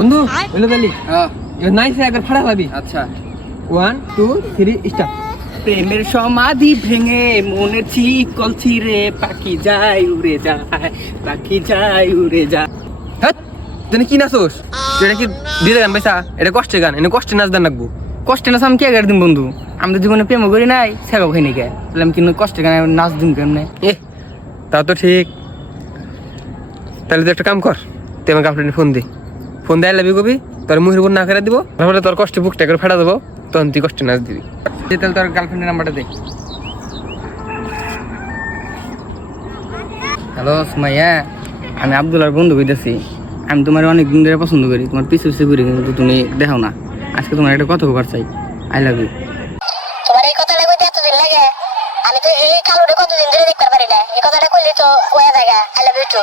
বন্ধু বলে দিলি নাইস একবার ফাড়া পাবি। আচ্ছা 1 2 3 স্টার্ট। প্রেমের সমাধি ভেঙে মনের চিকল ছিঁড়ে পাখি যায় উড়ে যায়, পাখি যায় উড়ে যায়। হ্যাঁ তুই কি নাচোস? এটা কি দিতে গান পাইছা? এটা কষ্টের গান, এটা কষ্টে নাচ দেন রাখবো। কষ্টে নাচ আমি কে গাড়ি দিম বন্ধু? আমি তো জীবনে প্রেমও করি নাই, সেগাও খাই নাকি, তাহলে আমি কিন্তু কষ্টের গানে নাচ দিম কেমনে? এ তা তো ঠিক। তাহলে তুই একটা কাম কর, তুই আমার গার্লফ্রেন্ডে ফোন দি, ফোন দেয় লাবি কবি তোর মুহির উপর না করে দিব, তারপরে তোর কষ্টে বুকটা করে ফেটা দেবো, তখন তুই কষ্টে নাচ দিবি। তাহলে তোর গার্লফ্রেন্ডের নাম্বারটা দে। হ্যালো সুমাইয়া, আমি আব্দুল্লাহর বন্ধু কইতেছি। আমি তোমার অনেক দিন ধরে পছন্দ করি, তোমার পিছু পিছু ঘুরি, কিন্তু তুমি দেখো না। আজকে তোমার একটা কথা কবার চাই, আই লাভ ইউ। তোমার এই কথাটা কইতে এতদিন লাগে? আমি তো এই কালোটা কতদিন ধরে দেখতে পারি না। এই কথাটা কইলে তো ওয়া জায়গা আই লাভ ইউ টু।